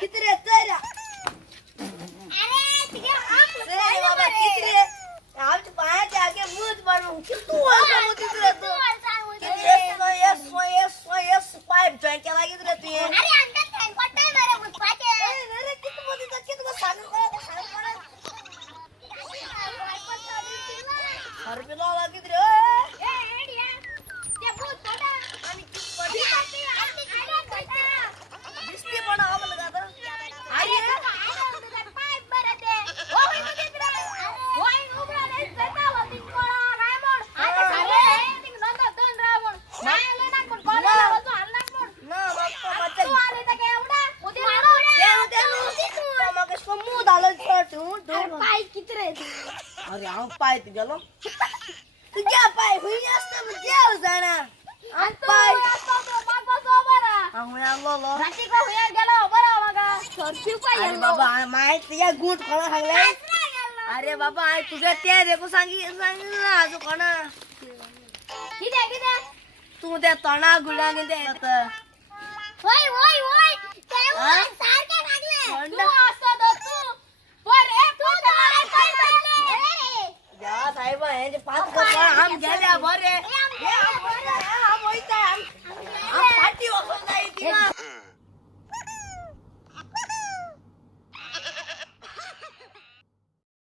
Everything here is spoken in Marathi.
किती रे चल अरे बाबा किती रे आमच्या पायाच्या आगे मूत बनवून किती वर्ष होती रे तू किती एस पाईप जॉईन केला किती रे तू अरे किती मोठी किती को सांग अरे बिलो किती रे दिसते पण आम्हाला दादा अरे हम पाय गेलो तुझ्या पाय हुई असतं मग देव जाणार पाय अरे बाबा माहित या गुट कोणा सांगले अरे बाबा तुझ्या त्या रे को सांगितलं अजून कोणा तू त्या तणा गुळाने द्या